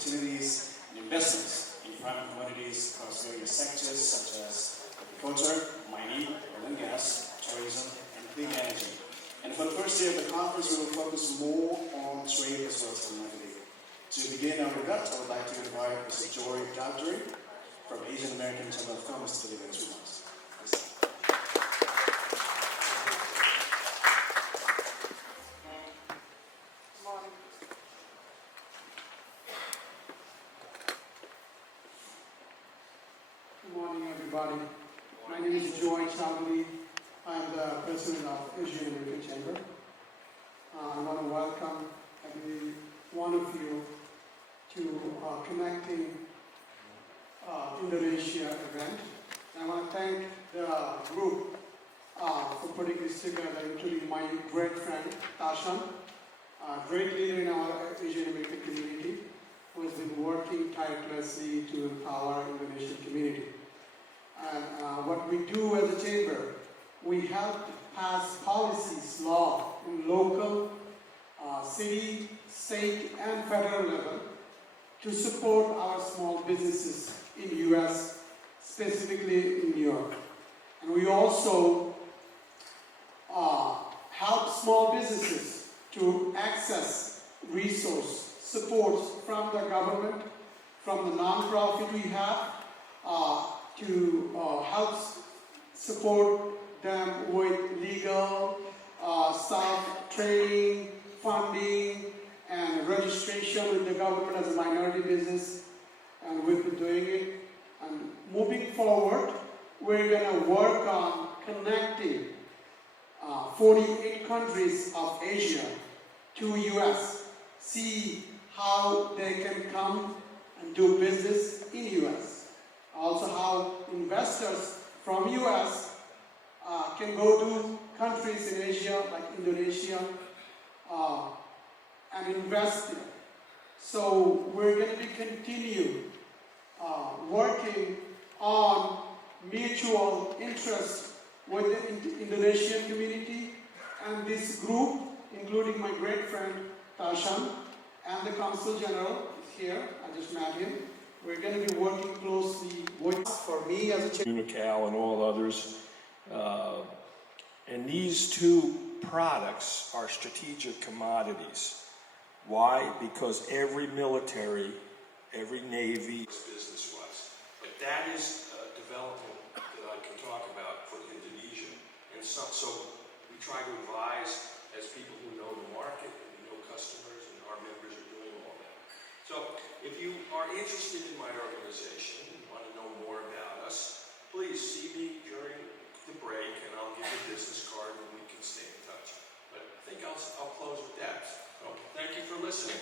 opportunities and investments in prime commodities across various sectors such as agriculture, mining, oil and gas, tourism, and clean energy. And for the first day of the conference, we will focus more on trade as well as commodity. To begin our regatta, I would like to invite Mr. Joy Chowdhury from Asian American Chamber of Commerce to deliver his remarks. Good morning, everybody. My name is Joy Chowdhury. I'm the president of Asian American Chamber. I want to welcome every one of you to Connecting Indonesia event. I want to thank the group for putting this together, including my great friend Tashan, a great leader in our Asian American community, who has been working tirelessly to empower Indonesian community. And what we do as a chamber, we help pass policies, law in local, city, state, and federal level to support our small businesses in the U.S., specifically in New York. And we also help small businesses to access resource support from the government, from the non-profit we have, to help support them with legal stuff, training, funding, and registration with the government as a minority business. And we've been doing it. And moving forward, we're going to work on connecting 48 countries of Asia to U.S. See how they can come and do business in U.S. Also how investors from U.S. Can go to countries in Asia like Indonesia and invest there. So we're going to continue working on mutual interest with the Indonesian community and this group, including my great friend Tashan and the Consul General is here. I just met him. We're going to be working closely with, for me as a Unocal and all others. And these two products are strategic commodities. Why? Because every military, every Navy business-wise. But that is a development that I can talk about for Indonesia. And so we try to advise as people who know the market and we know customers and our members are doing all that. So if you are interested in my organization and want to know more about us, please see me during the break and I'll give you a business card and we can stay in touch. But I think I'll close with that. So thank you for listening.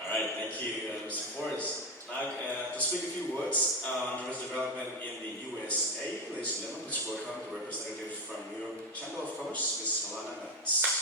All right, thank you, Mr. Forrest. Now, to speak a few words on U.S. development in the USA, ladies and gentlemen, let's welcome the representative from New York Chamber of Commerce, Ms. Alana Metz.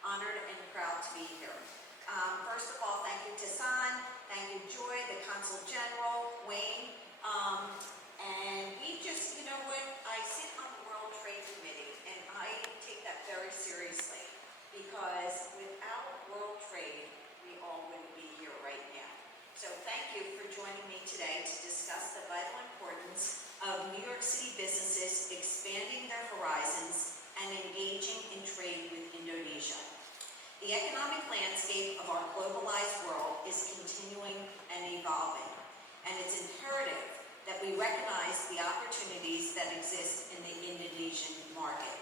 Honored and proud to be here. First of all, thank you to San, thank you Joy, the Consul General, Wayne, and we just, you know what, I sit on the World Trade Committee and I take that very seriously because without world trade, we all wouldn't be here right now. So thank you for joining me today to discuss the vital importance of New York City businesses expanding their horizons and engaging in trade with Indonesia. The economic landscape of our globalized world is continuing and evolving, and it's imperative that we recognize the opportunities that exist in the Indonesian market.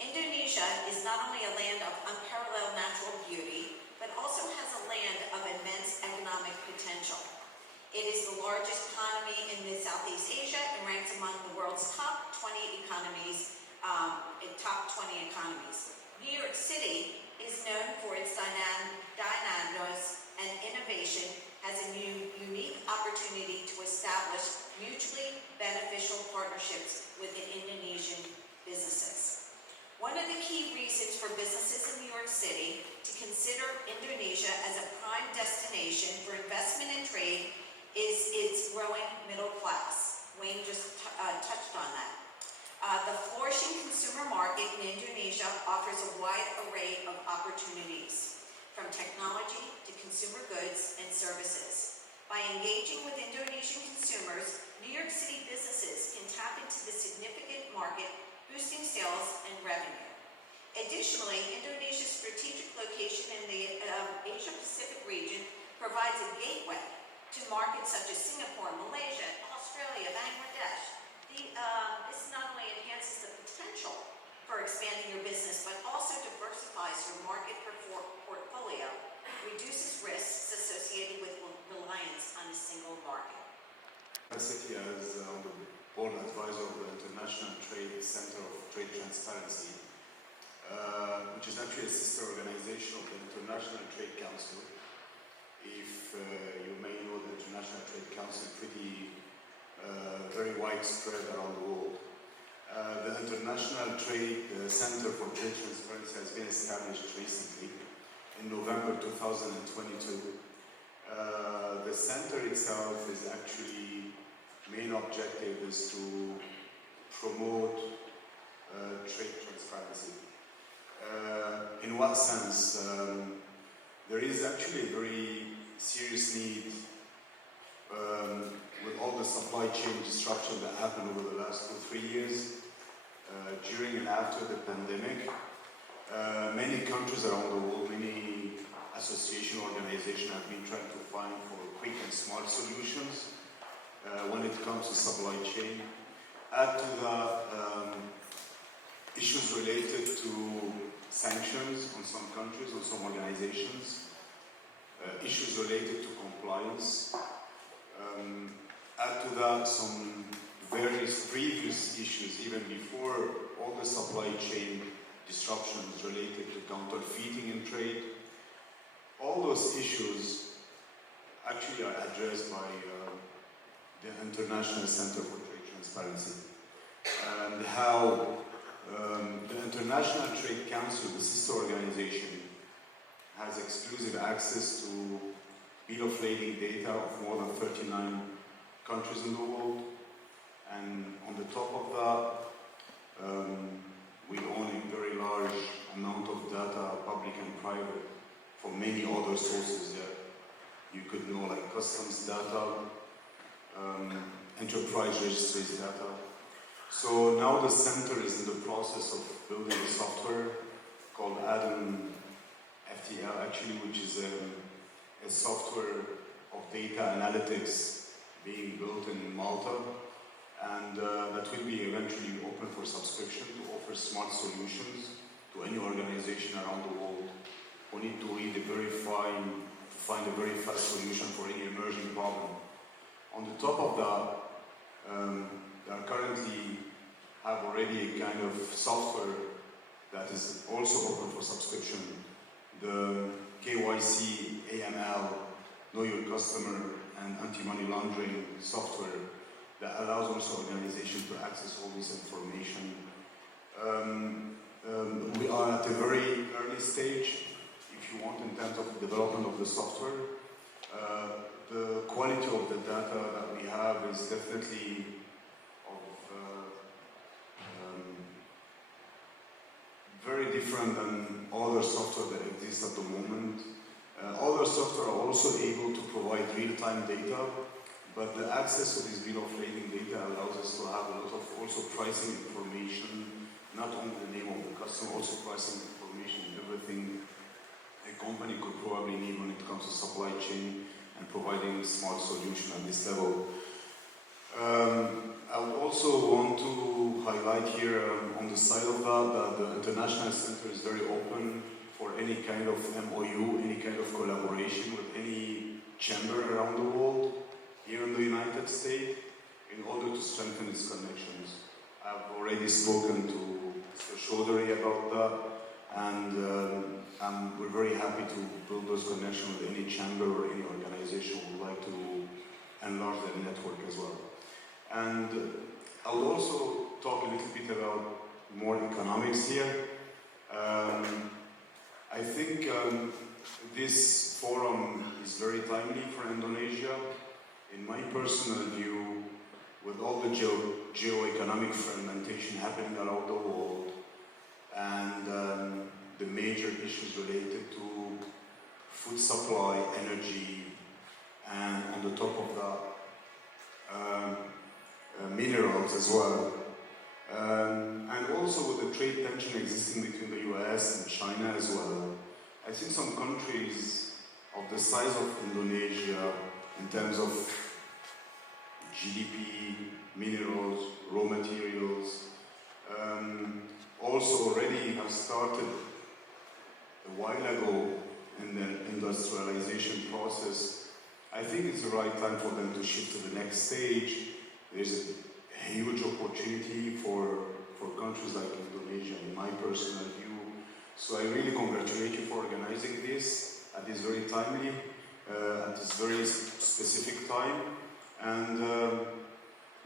Indonesia is not only a land of unparalleled natural beauty, but also has a land of immense economic potential. It is the largest economy in Southeast Asia and ranks among the world's top 20 economies. New York City is known for its dynamic reasons for businesses in New York City to consider Indonesia as a prime destination for investment and trade is its growing middle class. Wayne just touched on that. The flourishing consumer market in Indonesia offers a wide array of opportunities, from technology to consumer goods and services. By engaging with Indonesian consumers, New York City businesses can tap into the significant market, boosting sales and revenue. Additionally, Indonesia's strategic location in the Asia-Pacific region provides a gateway to markets such as Singapore, Malaysia, Australia, Bangladesh. This not only enhances the potential for expanding your business, but also diversifies your market portfolio, reduces risks associated with reliance on a single market. City as the board advisor of the International Trade Center of Trade Transparency, which is actually a sister organization of the International Trade Council. If you may know, the International Trade Council is very widespread around the world. The International Trade Center for Trade Transparency has been established recently in November 2022. The center itself is actually, main objective is to promote trade transparency. In what sense? There is actually a very serious need with all the supply chain disruption that happened over the last 2-3 years, during and after the pandemic. Many countries around the world, many association organizations have been trying to find for quick and smart solutions when it comes to supply chain. Add to that issues related to sanctions on some countries, on some organizations, issues related to compliance. Add to that some various previous issues, even before all the supply chain disruptions related to counterfeiting in trade. All those issues actually are addressed by the International Center for Trade Transparency. And how the International Trade Council, the sister organization, has exclusive access to bill of lading data of more than 39 countries in the world. And on the top of that, we own a very large amount of data, public and private, from many other sources that you could know, like customs data, enterprise registries data. So now the center is in the process of building a software called ADAM FTL, actually, which is a software of data analytics being built in Malta, and that will be eventually open for subscription to offer smart solutions to any organization around the world who need to read find a very fast solution for any emerging problem. On the top of that, they currently have already a kind of software that is also open for subscription. The KYC, AML, Know Your Customer, and anti-money laundering software that allows also organizations to access all this information. We are at a very early stage, if you want, in terms of the development of the software. The quality of the data that we have is definitely of very different than other software that exists at the moment. Other software are also able to provide real-time data, but the access to this bill of lading data allows us to have a lot of also pricing information, not only the name of the customer, also pricing information, everything a company could probably need when it comes to supply chain and providing a smart solution at this level. I would also want to highlight here on the side of that the International Center is very open for any kind of MOU, any kind of collaboration with any chamber around the world, here in the United States, in order to strengthen its connections. I've already spoken to Mr. Chaudhary about that, and we're very happy to build those connections with any chamber or any organization who would like to enlarge their network as well. And I would also talk a little bit about more economics here. in my personal view, with all the geo-economic fragmentation happening around the world, and the major issues related to food supply, energy, and on the top of that, minerals as well. And also with the trade tension existing between the US and China as well, I think some countries of the size of Indonesia, in terms of GDP, minerals, raw materials, also already have started a while ago in the industrialization process. I think it's the right time for them to shift to the next stage. There's a huge opportunity for countries like Indonesia, in my personal view. So I really congratulate you for organizing this at this very timely, at this very specific time. And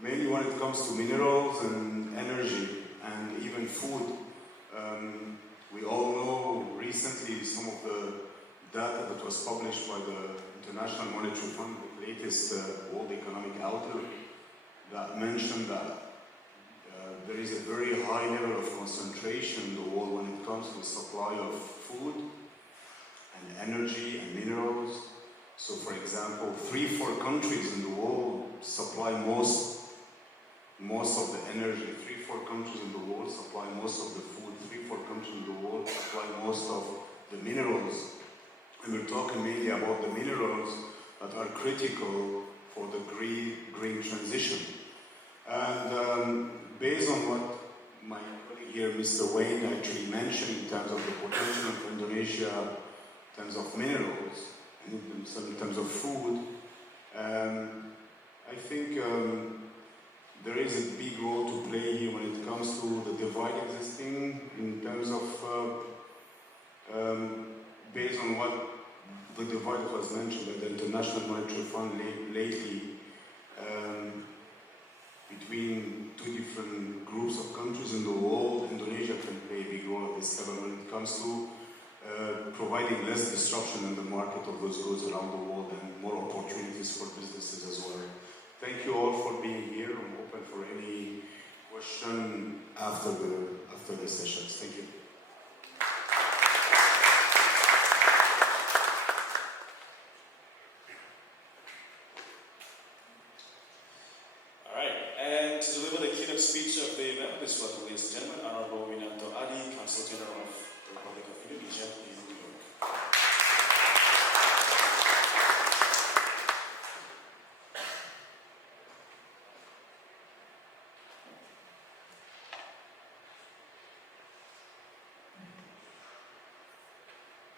mainly when it comes to minerals and energy and even food, we all know recently some of the data that was published by the International Monetary Fund, the latest World Economic Outlook, that mentioned that there is a very high level of concentration in the world when it comes to the supply of food and energy and minerals. So for example, 3-4 countries in the world supply most of the energy. 3-4 countries in the world supply most of the food. 3-4 countries in the world supply most of the minerals. And we're talking mainly about the minerals that are critical for the green transition. And based on what my colleague here, Mr. Wayne, actually mentioned in terms of the potential of Indonesia, in terms of minerals, and in terms of food, I think there is a big role to play here when it comes to the divide existing in terms of, based on what the divide that was mentioned by the International Monetary Fund lately, between two different groups of countries in the world. Indonesia can play a big role at this level when it comes to providing less disruption in the market of those goods around the world and more opportunities for businesses as well. Thank you all for being here. I'm open for any question after the sessions. Thank you. All right, and to deliver the keynote speech of the event, please welcome, ladies and gentlemen, Honorable Winanto Adi, Consul General of the Republic of Indonesia in New York.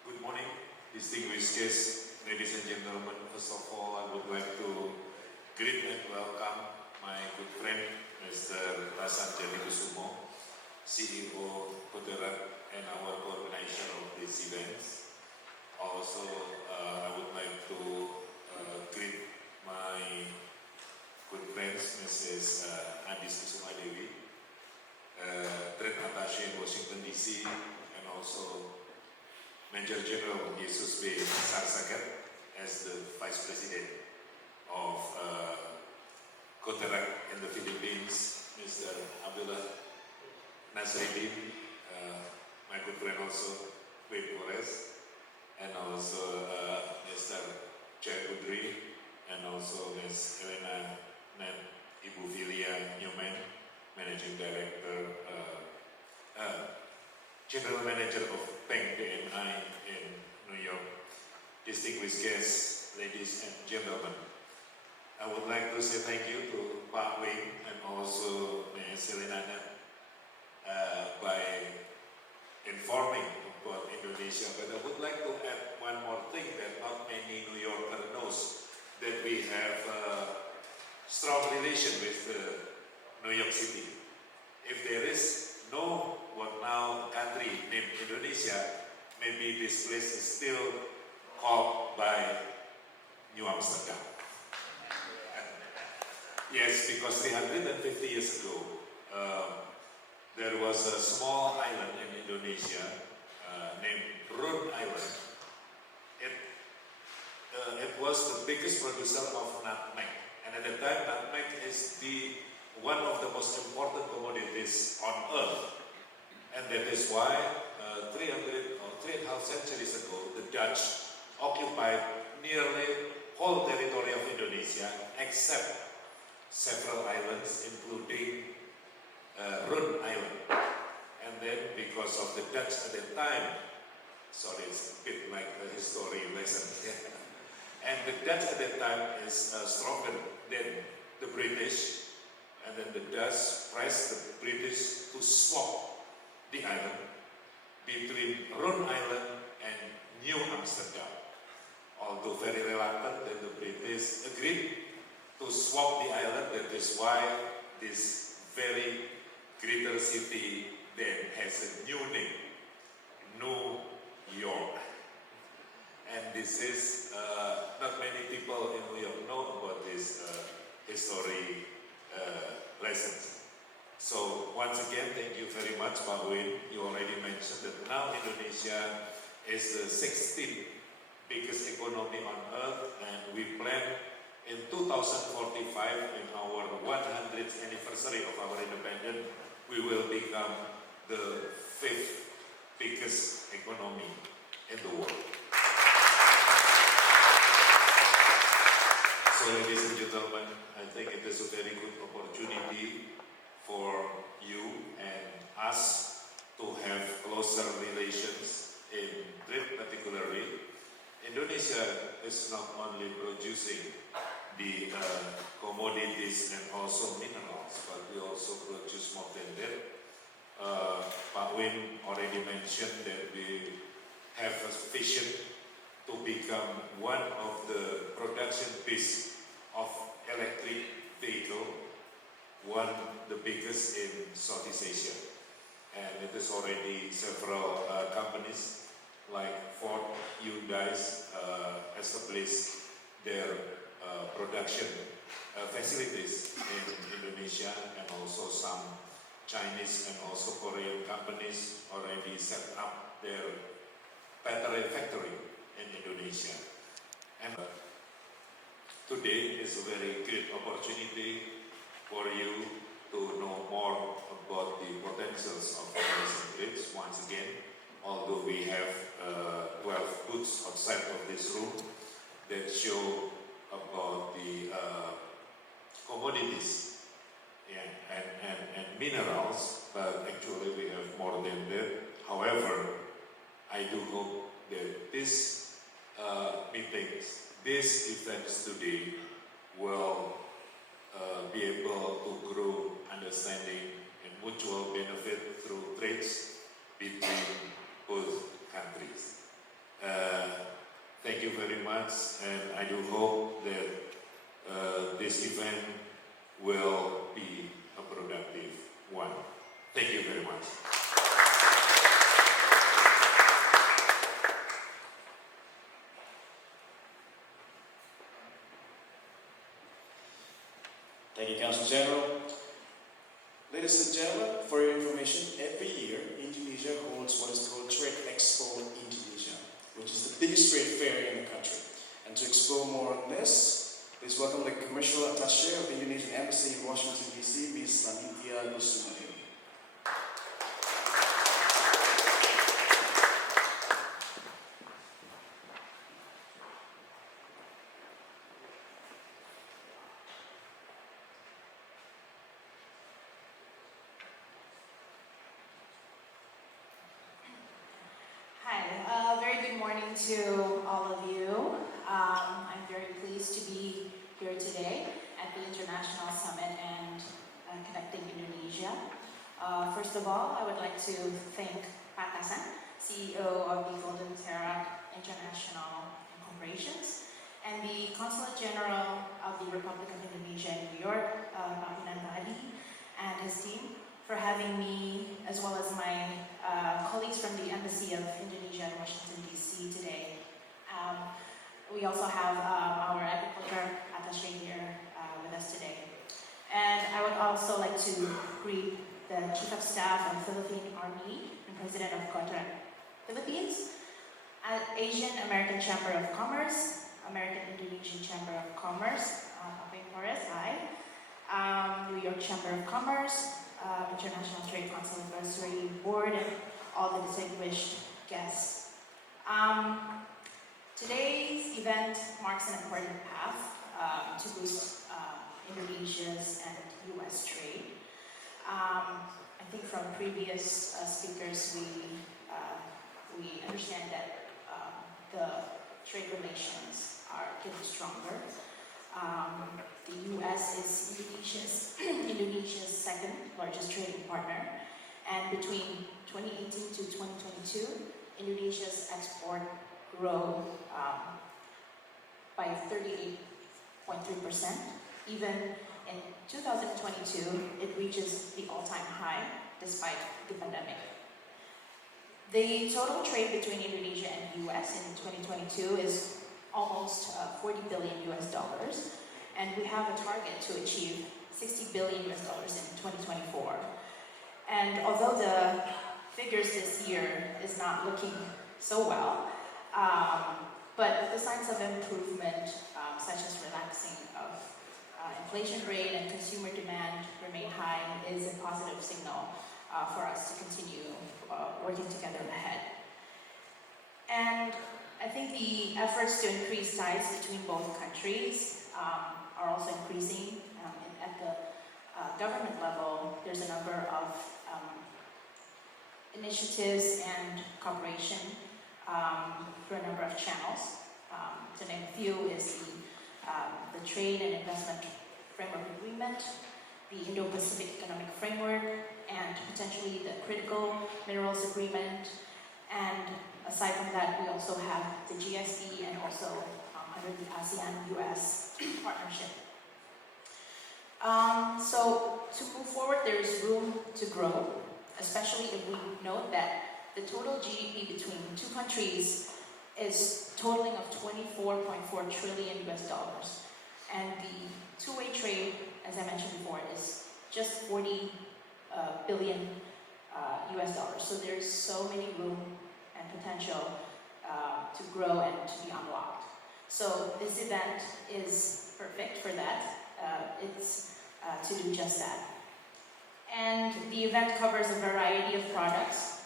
Good morning, distinguished guests, ladies and gentlemen. First of all, I would like to greet and welcome my good friend, Mr. Rasan Janikusumo, CEO Koterak and our organizer of this event. Also, I would like to greet my good friends, Mrs. Adis Kusuma Dewi, Trade Attaché in Washington DC, and also Major General Jesus B. Sarsaket as the Vice President of Koterak in the Philippines, Mr. Abdullah Nasriddin, my good friend also, Wade Flores, and also Mr. Chad Udri, and also Ms. Elena Net Ibu Filia Newman, Managing Director, General Manager of Bank BNI in New York. Distinguished guests, ladies and gentlemen, I would like to say thank you to Pak Wayne and also Ms. Elena by informing about Indonesia. But I would like to add one more thing that not many New Yorkers knows, that we have a strong relation with New York City. If there is no what now country named Indonesia, maybe this place is still called by New Amsterdam. Yes, because 350 years ago, there was a small island in Indonesia named Rhode Island. It was the biggest producer of nutmeg And at the time, nutmeg is one of the most important commodities on earth. And that is why 300 or 3.5 centuries ago, the Dutch occupied nearly whole territory of Indonesia except several islands, including Rune Island. And then because of the Dutch at that time, sorry, it's a bit like a history lesson. And the Dutch at that time is stronger than the British. And then the Dutch pressed the British to swap the island between Rune Island and New Amsterdam. Although very reluctant, then the British agreed to swap the island. That is why this very greater city then has a new name, New York. And this is, not many people in New York know about this history lessons. So once again, thank you very much, Pak Win. You already mentioned that now Indonesia is the 16th biggest economy on earth, and we plan in 2045, in our 100th anniversary of our independence, we will become the 5th biggest economy in the world. So ladies and gentlemen, I think it is a very good opportunity for you and us to have closer relations in trade particularly. Indonesia is not only producing the commodities and also minerals, but we also produce more than that. Pak Win already mentioned that we have a vision to become one of the production base of electric vehicle, one the biggest in Southeast Asia. And it is already several companies like Ford, Hyundai established their production facilities in Indonesia, and also some Chinese and also Korean companies already set up their battery factory in Indonesia. And today is a very great opportunity for you to know more about the potentials of Indonesian grids. Once again, although we have 12 booths outside of this room that show about the commodities and minerals, but actually we have more than that. However, I do hope that these meetings, these events today will be able to grow understanding and mutual benefit through trades between both countries. Thank you very much, and I do hope that this event will be a productive one. Thank you very much. Thank you, Council General. Ladies and gentlemen, for your information, every year Indonesia holds what is called Trade Expo Indonesia, which is the biggest trade fair in the country. And to explore more on this, please welcome the Commercial Attaché of the Indonesian Embassy in Washington, D.C., Ms. Lanithia Kusumadi. Hi, very good morning to all of you. I'm very pleased to be here today at the International Summit and Connecting Indonesia. First of all, I would like to thank Pak Hasan, CEO of the Golden Perak International Corporations, and the Consulate General of the Republic of Indonesia in New York, Pak Hinanda Adi, and his team, for having me, as well as my colleagues from the Embassy of Indonesia in Washington, D.C. today. We also have our agriculture attaché here with us today. And I would also like to greet the Chief of Staff of the Philippine Army and President of Qatar, Philippines, Asian American Chamber of Commerce, American Indonesian Chamber of Commerce, Hopping Forest, hi. New York Chamber of Commerce, International Trade Council Advisory Board, and all the distinguished guests. Today's event marks an important path to boost Indonesia's and U.S. trade. I think from previous speakers, we understand that the trade relations are getting stronger. The U.S. is Indonesia's second largest trading partner, and between 2018 to 2022, Indonesia's export grew by 38.3%. Even in 2022, it reaches the all-time high despite the pandemic. The total trade between Indonesia and US in 2022 is almost $40 billion US, and we have a target to achieve $60 billion US in 2024. And although the figures this year is not looking so well, but the signs of improvement, such as relaxing of inflation rate and consumer demand remain high, is a positive signal for us to continue working together ahead. And I think the efforts to increase ties between both countries are also increasing. At the government level, there's a number of initiatives and cooperation through a number of channels. To name a few is the Trade and Investment Framework Agreement, the Indo-Pacific Economic Framework, and potentially the Critical Minerals Agreement. And aside from that, we also have the GSP and also under the ASEAN-US partnership. So to move forward, there is room to grow, especially if we note that the total GDP between two countries is totaling of $24.4 trillion US. And the two-way trade, as I mentioned before, is just $40 billion US. So there's so many room and potential to grow and to be unlocked. So this event is perfect for that. It's to do just that. And the event covers a variety of products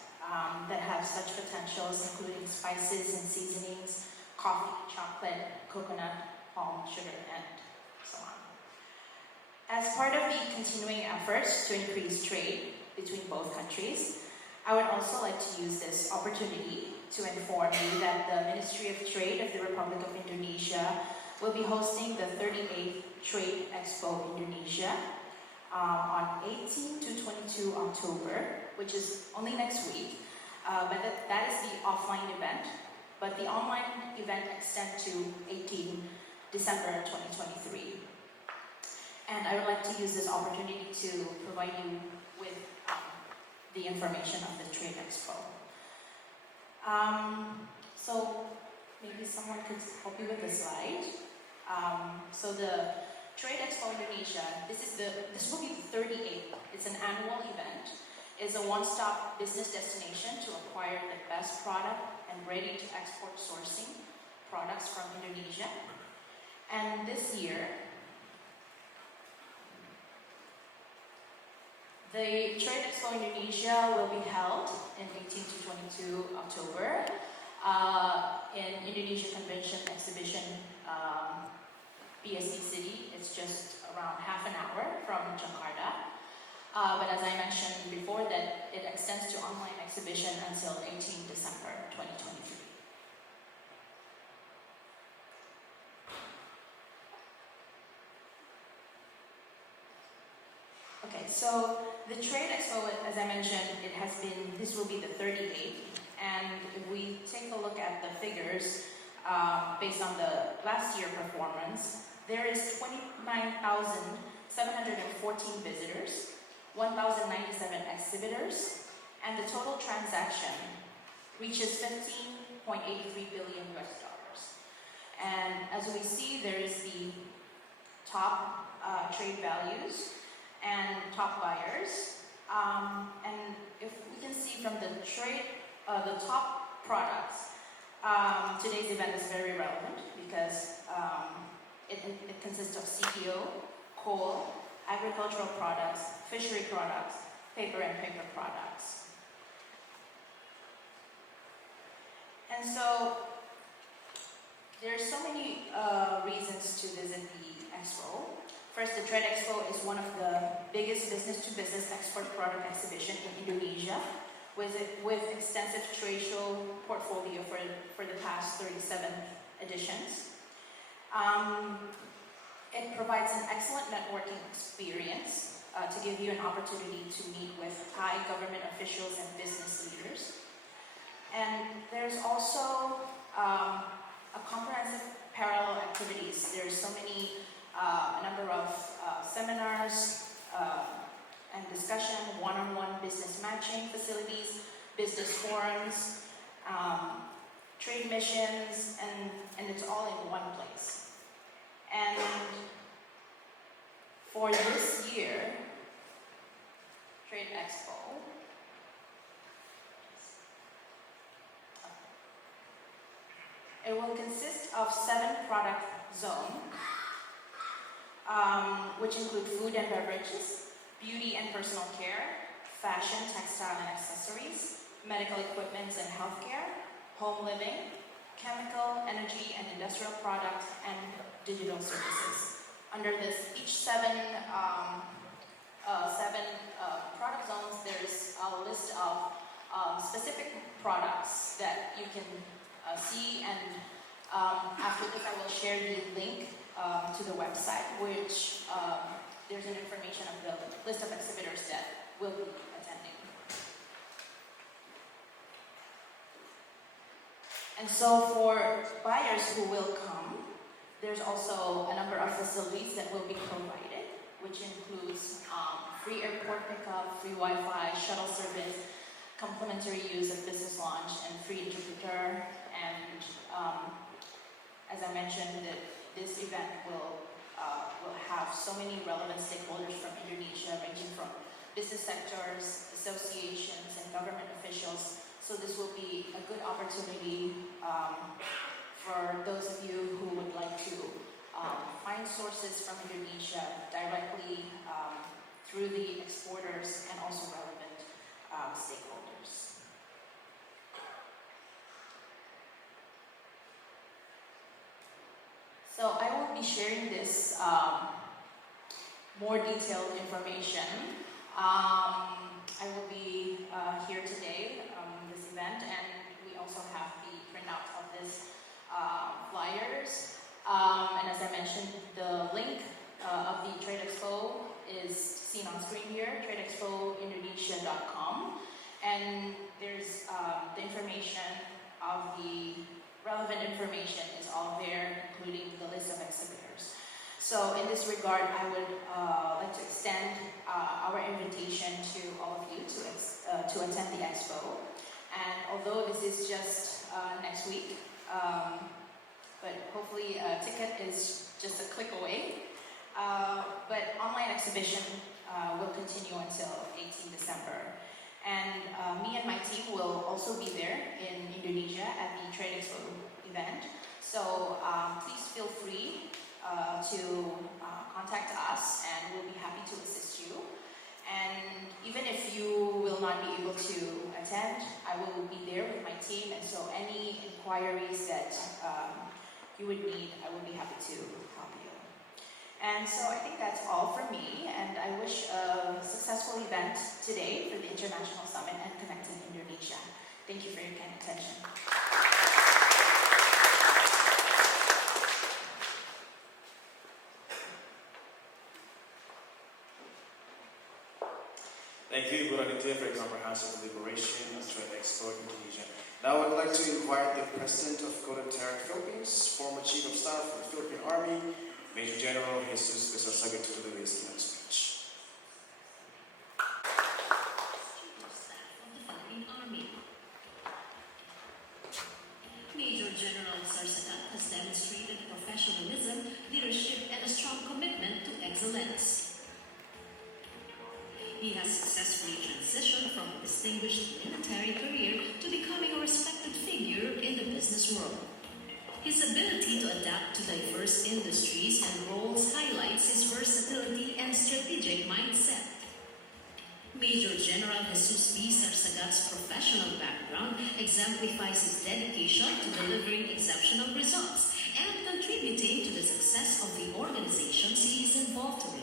that have such potentials, including spices and seasonings, coffee, chocolate, coconut, palm, sugar, and so on. As part of the continuing efforts to increase trade between both countries, I would also like to use this opportunity to inform you that the Ministry of Trade of the Republic of Indonesia will be hosting the 38th Trade Expo Indonesia on 18 to 22 October, which is only next week. But that is the offline event, but the online event extends to 18 December 2023. And I would like to use this opportunity to provide you with the information of the Trade Expo. So maybe someone could help you with the slide. So the Trade Expo Indonesia, this will be the 38th. It's an annual event. It's a one-stop business destination to acquire the best product and ready-to-export sourcing products from Indonesia. And this year, the Trade Expo Indonesia will be held in 18 to 22 October in Indonesia Convention Exhibition BSD City. It's just around half an hour from Jakarta. But as I mentioned before, that it extends to online exhibition until 18 December 2023. Okay, so the Trade Expo, as I mentioned, this will be the 38th. And if we take a look at the figures, based on the last year performance, there is 29,714 visitors, 1,097 exhibitors, and the total transaction reaches $15.83 billion US. And as we see, there is the top trade values and top buyers. And if we can see from the top products, today's event is very relevant because It consists of CPO, coal, agricultural products, fishery products, paper and paper products. And so there are so many reasons to visit the expo. First, the Trade Expo is one of the biggest business-to-business export product exhibition in Indonesia, with extensive trade show portfolio for the past 37 editions. It provides an excellent networking experience to give you an opportunity to meet with high government officials and business leaders. And there's also a comprehensive parallel activities. There's so many, a number of seminars and discussion, one-on-one business matching facilities, business forums, trade missions, and it's all in one place. And for this year, Trade Expo, it will consist of 7 product zones, which include food and beverages, beauty and personal care, fashion, textile and accessories, medical equipment and healthcare, home living, chemical, energy and industrial products, and digital services. Under this, each 7 product zones, there's a list of specific products that you can see, and after this I will share the link to the website, which there's an information of the list of exhibitors that will be attending. And so for buyers who will come, there's also a number of facilities that will be provided, which includes free airport pickup, free Wi-Fi, shuttle service, complimentary use of business launch, and free interpreter. And as I mentioned, that this event will have so many relevant stakeholders from Indonesia, ranging from business sectors, associations, and government officials. So this will be a good opportunity for those of you who would like to find sources from Indonesia directly through the exporters and also relevant stakeholders. So I will be sharing this more detailed information. I will be here today, this event, and we also have the printout of this flyers. And as I mentioned, the link of the Trade Expo is seen on screen here, tradeexpoindonesia.com. And there's the information of the relevant information is all there, including the list of exhibitors. So in this regard, I would like to extend our invitation to all of you to attend the expo. And although this is just next week, but hopefully a ticket is just a click away. But online exhibition will continue until 18 December. And me and my team will also be there in Indonesia at the Trade Expo event. So please feel free to contact us, and we'll be happy to assist you. And even if you will not be able to attend, I will be there with my team, and so any inquiries that you would need, I will be happy to help you. And so I think that's all for me, and I wish a successful event today for the International Summit and Connecting Indonesia. Thank you for your kind attention. Thank you, Ibu Raditya, for your comprehensive deliberation on Trade Expo Indonesia. Now I'd like to invite the President of Codaterra Philippines, former Chief of Staff of the Philippine Army, Major General Jesus Besasaga, to deliver his keynote speech. Major General Sarsakat has demonstrated professionalism, leadership, and a strong commitment to excellence. He has successfully transitioned from a distinguished military career to becoming a respected figure in the business world. His ability to to adapt to diverse industries and roles highlights his versatility and strategic mindset. Major General Jesus B. Sarsagat's professional background exemplifies his dedication to delivering exceptional results and contributing to the success of the organizations he is involved with.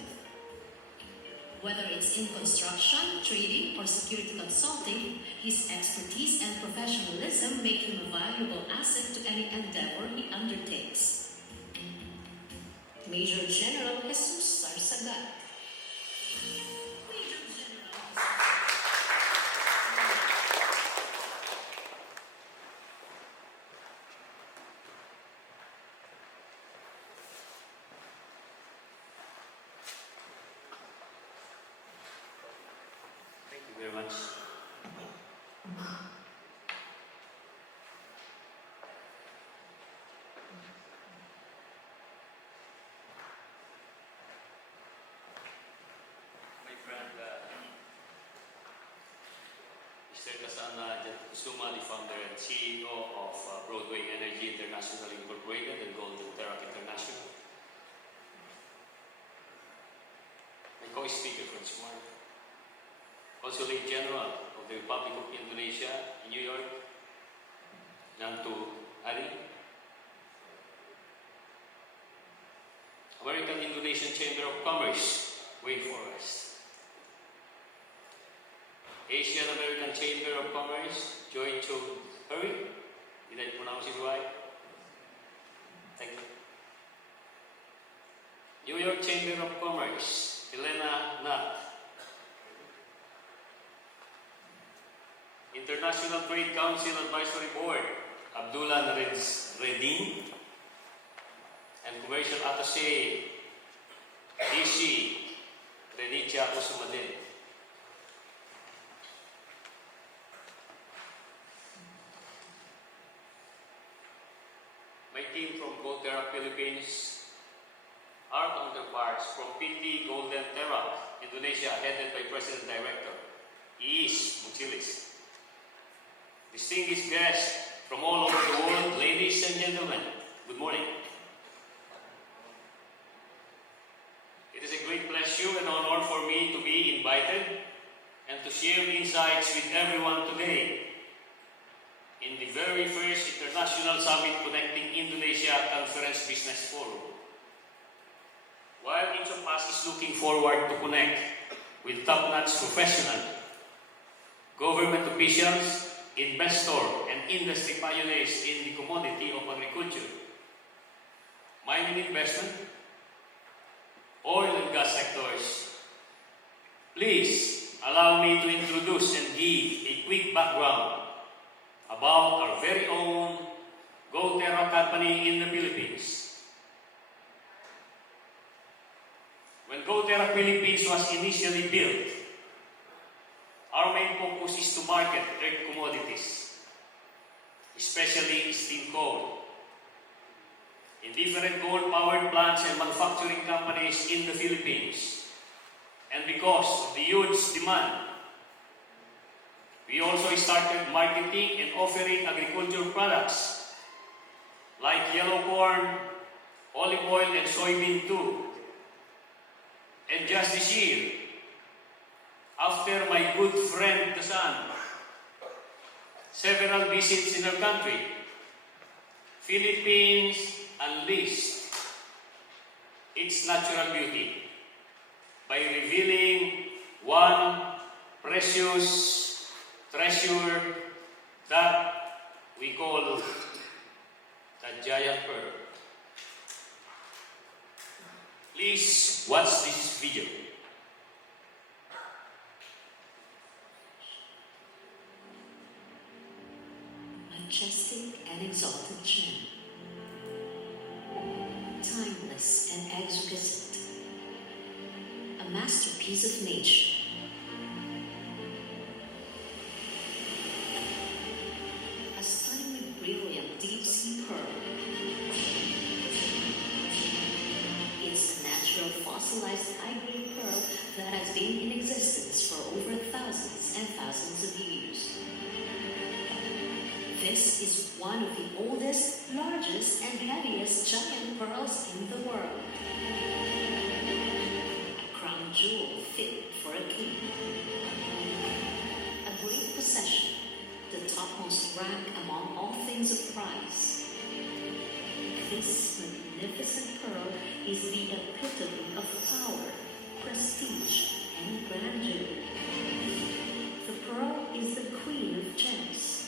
Whether it's in construction, trading, or security consulting, his expertise and professionalism make him a valuable asset to any endeavor he undertakes. Major General Jesus Sarsagat. Thank you very much. My friend, Mr. Kasana Kusuma, the founder and CEO of Broadway Energy International Incorporated and Golden Terrac International. My co-speaker from SMART. Consulate General of the Republic of Indonesia in New York, Jantu Ari. American Indonesian Chamber of Commerce, Wake Forest. Asian American Chamber of Commerce, Joy Cho Hurry. Did I pronounce it right? Thank you. New York Chamber of Commerce, Helena Nutt. International Trade Council Advisory Board, Abdullah Narez Redin, and Commercial Attaché, DC, Renicia Kusumadin. My team from Gold Terrac Philippines, our counterparts from PT Golden Terrac, Indonesia, headed by President Director Iis Muchilis. Distinguished guests from all over the world, ladies and gentlemen, good morning. It is a great pleasure and honor for me to be invited and to share insights with everyone today in the very first International Summit Connecting Indonesia Conference Business Forum. While each of us is looking forward to connect with top-notch professionals, government officials, investor and industry pioneers in the commodity of agriculture, mining investment, oil and gas sectors, please allow me to introduce and give a quick background about our very own Gold Terrac company in the Philippines. When Gold Terrac Philippines was initially built, our main focus is to market earth commodities, especially steam coal, in different coal-powered plants and manufacturing companies in the Philippines. And because of the huge demand, we also started marketing and offering agricultural products like yellow corn, olive oil, and soybean too. And just this year, after my good friend Kasan, several visits in our country, Philippines unleashed its natural beauty by revealing one precious treasure that we call the giant pearl. Please watch this video. Majestic and exalted gem, timeless and exquisite, a masterpiece of nature. A stunningly brilliant deep-sea pearl. It's a natural fossilized high-grade pearl that has been in existence for over thousands and thousands of years. This is one of the oldest, largest, and heaviest giant pearls in the world. A crown jewel fit for a king. A great possession, the topmost rank among all things of price. This magnificent pearl is the epitome of power, prestige, and grandeur. The pearl is the queen of gems.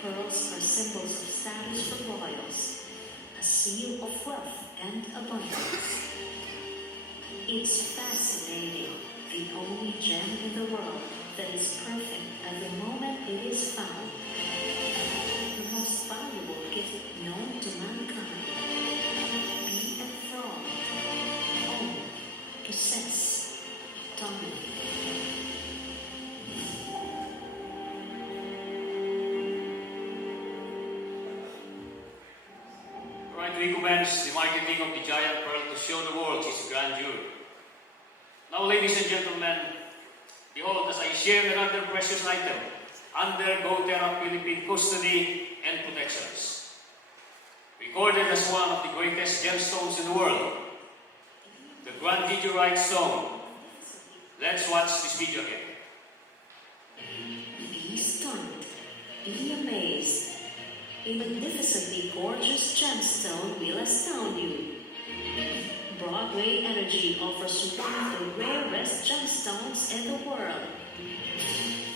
Pearls are symbols of status for royals, a seal of wealth and abundance. It's fascinating, the only gem in the world that is perfect at the moment it is found. The most valuable gift known to mankind. Be enthralled, own, possess, dominate. Alright, we commence the marketing of the giant pearl to show the world its grandeur. Now, ladies and gentlemen, behold, as I share another precious item under GoTerra Philippine custody and protections. Recorded as one of the greatest gemstones in the world, the Grandidierite Stone. Let's watch this video again. Be stunned, be amazed. A magnificently gorgeous gemstone will astound you. Broadway Energy offers one of the rarest gemstones in the world.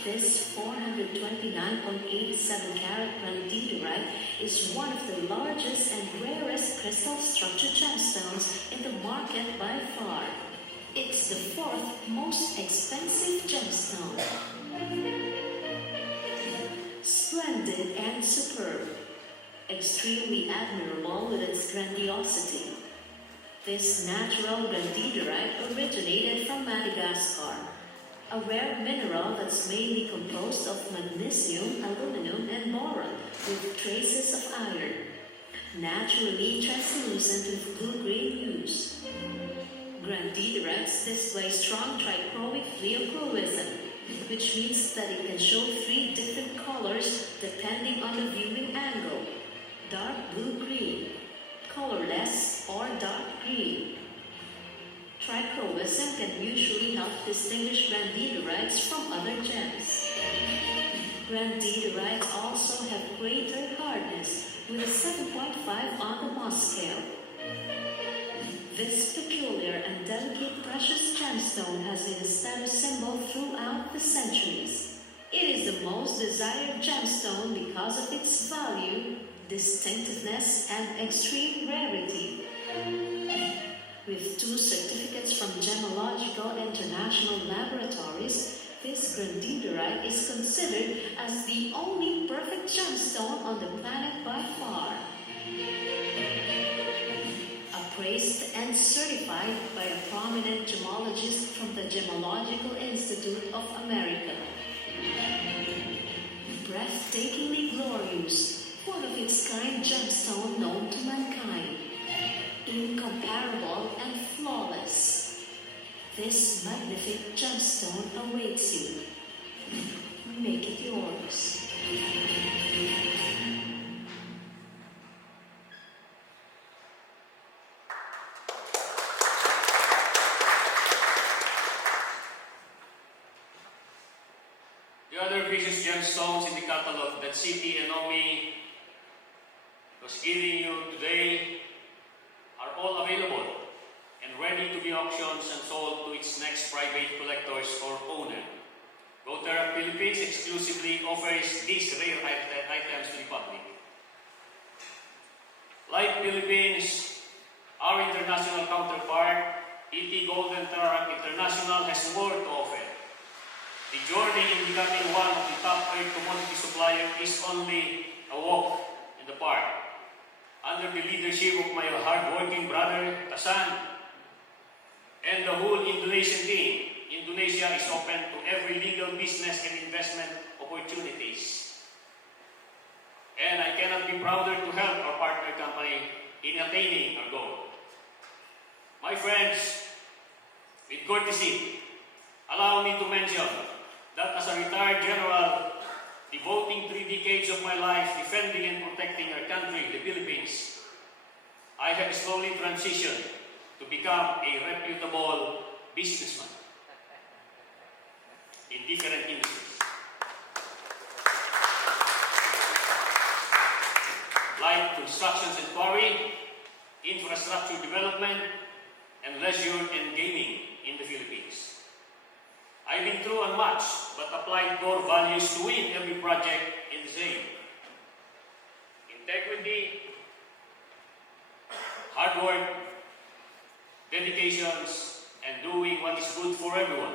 This 429.87 carat grandidierite is one of the largest and rarest crystal structured gemstones in the market by far. It's the fourth most expensive gemstone. Splendid and superb, extremely admirable with its grandiosity. This natural grandidierite originated from Madagascar, a rare mineral that's mainly composed of magnesium, aluminum, and boron with traces of iron, naturally translucent with blue-green hues. Grandiderites display strong trichroic pleochroism, which means that it can show 3 different colors depending on the viewing angle: dark blue-green, colorless, or dark green. Trichroism can usually help distinguish grandiderites from other gems. Grandiderites also have greater hardness, with a 7.5 on the Mohs scale. This peculiar and delicate precious gemstone has been a status symbol throughout the centuries. It is the most desired gemstone because of its value, distinctiveness, and extreme rarity. With 2 certificates from Gemological International Laboratories, this grandidierite is considered as the only perfect gemstone on the planet by far. Appraised and certified by a prominent gemologist from the Gemological Institute of America. Breathtakingly glorious, one of its kind gemstone known to mankind. Incomparable and flawless. This magnificent gemstone awaits you. Make it yours. The other precious gemstones in the catalog that Siti and Naomi was giving you today are all available and ready to be auctioned and sold to its next private collectors or owner. GoTerra Philippines exclusively offers these rare items to the public. Like Philippines, our international counterpart, ET Golden Tarak International, has more to offer. The journey in becoming one of the top 8 commodity suppliers is only a walk in the park. Under the leadership of my hard-working brother, Tasan, and the whole Indonesian team, Indonesia is open to every legal business and investment opportunities. And I cannot be prouder to help our partner company in attaining our goal. My friends, with courtesy, allow me to mention that as a retired general devoting 3 decades of my life defending and protecting our country, the Philippines, I have slowly transitioned to become a reputable businessman in different industries, like construction and quarry, infrastructure development, and leisure and gaming in the Philippines. I've been through unmuch, but applied core values to win every project in the same. Integrity, hard work, dedications, and doing what is good for everyone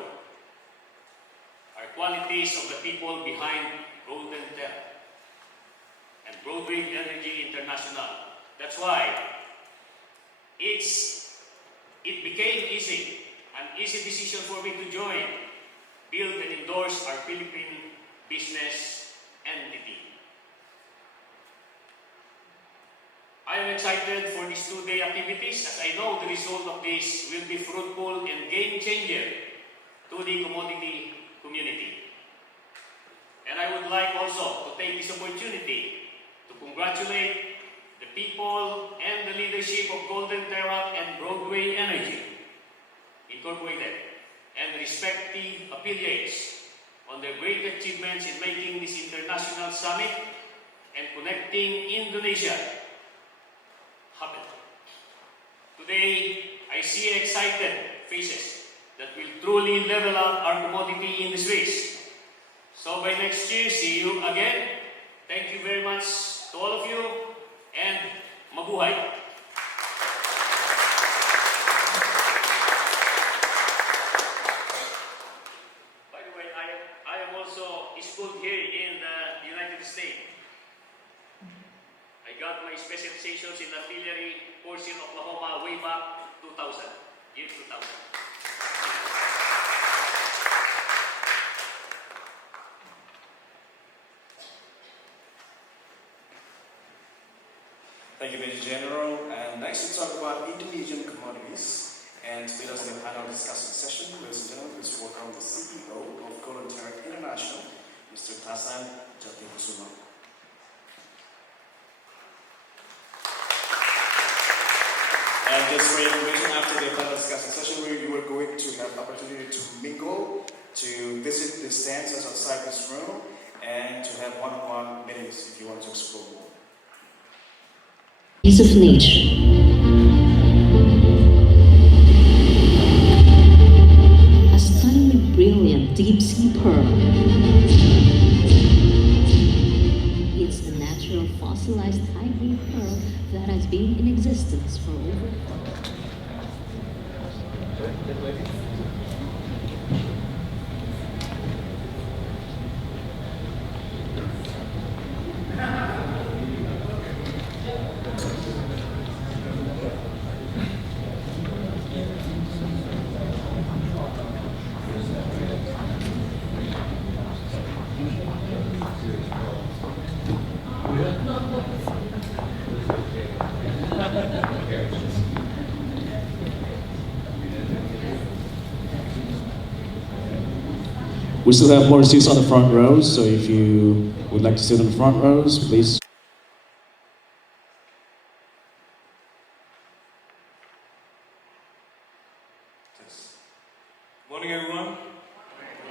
are qualities of the people behind Golden Terra and Broadway Energy International. That's why it became an easy decision for me to join, build and endorse our Philippine business entity. I am excited for these 2-day activities as I know the result of this will be fruitful and game changer to the commodity community. And I would like also to take this opportunity to congratulate the people and the leadership of Golden Terra and Broadway Energy Incorporated and respective affiliates on their great achievements in making this international summit and connecting Indonesia happen. Today, I see excited faces that will truly level up our commodity industries. So by next year, see you again. Thank you very much to all of you and mabuhay. By the way, I am also schooled here in the United States. I got my specializations in artillery course in Oklahoma way back 2000, year 2000. Thank you, Major General. And next we'll talk about Indonesian commodities. And to lead us in the panel discussion session, ladies and gentlemen, please welcome the CEO of Golden Terra International, Mr. Tassan Jatikusuma. And just for your information, after the panel discussion session, you are going to have the opportunity to mingle, to visit the stands outside this room, and to have one-on-one meetings if you want to explore more. Piece of nature. A stunningly brilliant deep-sea pearl. It's a natural fossilized hybrid pearl that has been in existence for over. We still have more seats on the front rows, so if you would like to sit on the front rows, please. Morning, everyone.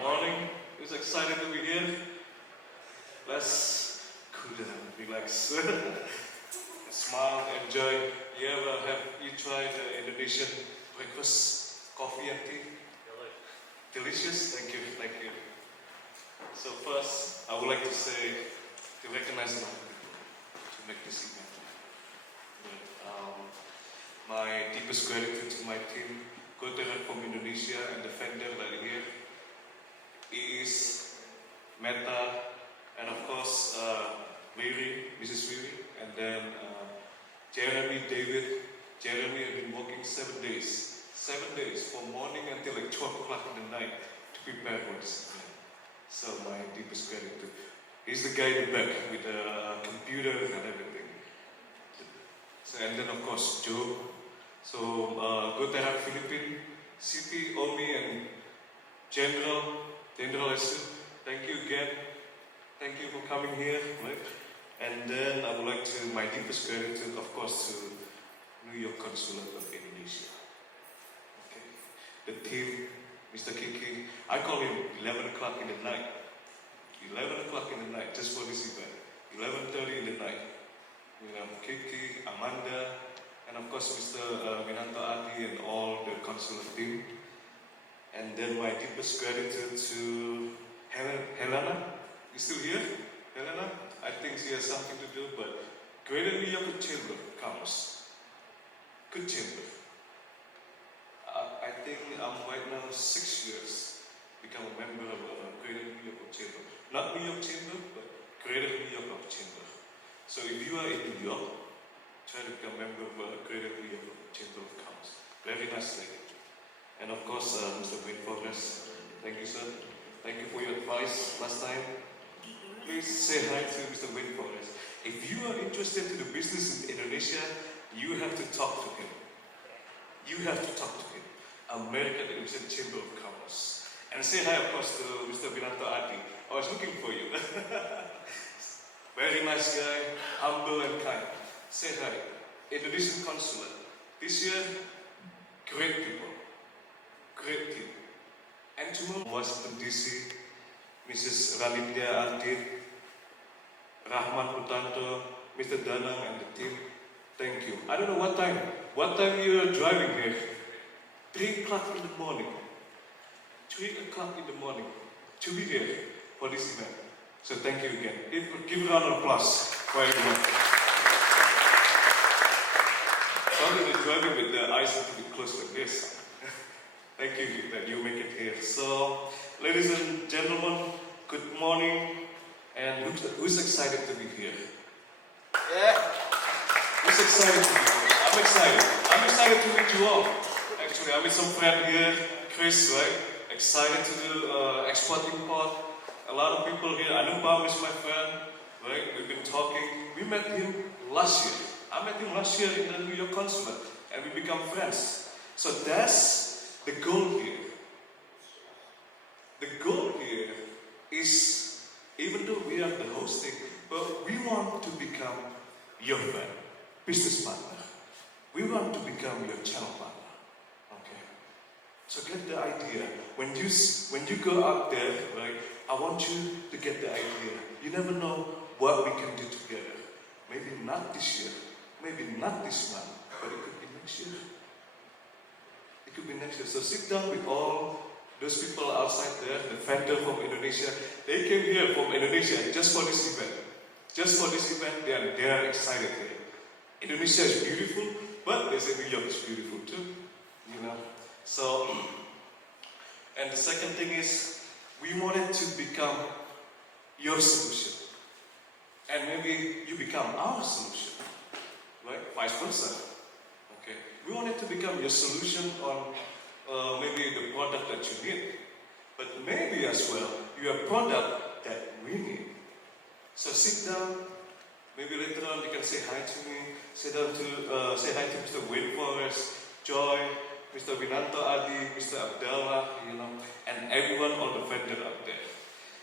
Morning. It's excited to be here. Let's cool down, relax, smile, enjoy. You tried Indonesian breakfast, coffee and tea? Delicious. Thank you. So first, I would like to say to recognize my people to make this event. My deepest gratitude to my team, Golden Terra from Indonesia, and the vendor that are here is Meta, and of course Mrs. Weary, and then Jeremy, David. Jeremy has been working 7 days from morning until like 12 o'clock in the night to prepare for this event. So my deepest gratitude. He's the guy in the back with the computer and everything. So, and then of course Joe. So Golden Terra Philippines, CP, Omi, and General Esu, thank you again Thank you for coming here, right? And then I would like to, my deepest gratitude, of course, to New York Consulate of Indonesia. Okay. The team, Mr. Kiki, I call him 11 o'clock in the night. 11 o'clock in the night, just for this event. 11:30 in the night. You know, Kiki, Amanda, and of course Mr. Winanto Adi and all the consulate team. And then my deepest gratitude to Helena. You still here, Helena? I think she has something to do, but Greater New York Chamber of Commerce. Good chamber. I think I'm right now 6 years become a member of Greater New York Chamber. Not New York Chamber, but Greater New York Chamber. So if you are in New York, try to become a member of Greater New York Chamber of Commerce. Very nice lady. And of course, Mr. Wayne Forrest. Thank you, sir. Thank you for your advice last time. Please say hi to Mr. Wayne Forrest. If you are interested in the business in Indonesia, you have to talk to him. You have to talk to him. American Indonesian Chamber of Commerce. And say hi, of course, to Mr. Winanto Adi. I was looking for you. Very nice guy, humble and kind. Say hi. Indonesian Consulate. This year, great people. Great team. And tomorrow, Washington DC, Mrs. Ranitya Ardit, Rahman Putanto, Mr. Danang and the team. Thank you. I don't know what time. What time you are driving here? 3 o'clock in the morning. 3 o'clock in the morning to be here for this event. So thank you again. Give a round of applause for everyone. Sorry they're driving with the eyes a little bit close like this. Thank you that you make it here. So, ladies and gentlemen, good morning. And who's excited to be here? Yeah. Who's excited to be here? I'm excited. I'm excited to meet you all. Actually, I'm with some friend here, Chris, right? Excited to do export-import. A lot of people here. Anupam is my friend, right? We've been talking. We met him last year. I met him last year in the New York Consulate, and we become friends. So that's the goal here. The goal here is, even though we are the hosting, but we want to become your friend, business partner. We want to become your channel partner. Okay. So get the idea. When you go out there, right? I want you to get the idea. You never know what we can do together. Maybe not this year, maybe not this month, but it could be next year. It could be next year. So sit down with all those people outside there, the vendor from Indonesia. They came here from Indonesia just for this event. Just for this event, they are excited here. Indonesia is beautiful, but they say New York is beautiful too. You know. So, and the second thing is, we wanted to become your solution. And maybe you become our solution. Right? Vice versa. Okay. We wanted to become your solution on maybe the product that you need. But maybe as well, you have product that we need. So sit down. Maybe later on you can say hi to me. Say hi to Mr. Wayne Forrest, Joy, Mr. Winanto Adi, Mr. Abdallah, you know, and everyone on the vendor out there.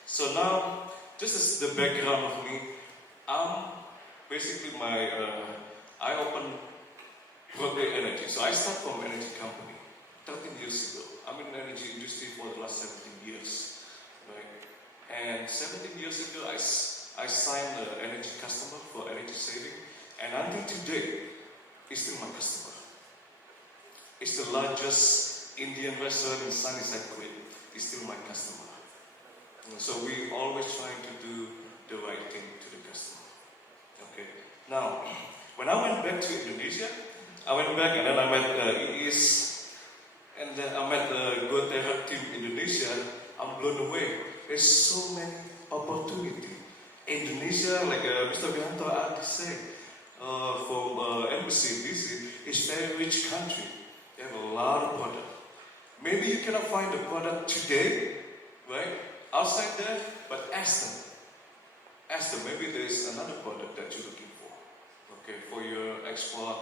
So now, this is the background of me. Basically I opened Broadway Energy. So I started from an energy company 13 years ago. I'm in the energy industry for the last 17 years. Right? And 17 years ago, I signed an energy customer for energy saving. And until today, he's still my customer. It's the largest Indian restaurant in Sunnyside, Queen. It's still my customer. So we always trying to do the right thing to the customer. Okay. Now, when I went back to Indonesia, I went back and then I met EIS, and then I met the Go Terra team Indonesia. I'm blown away. There's so many opportunities. Indonesia, like Mr. Winanto Adi said, from embassy in DC, is a very rich country. They have a lot of product. Maybe you cannot find the product today, right? Outside there, but ask them. Ask them, maybe there's another product that you're looking for. Okay, for your export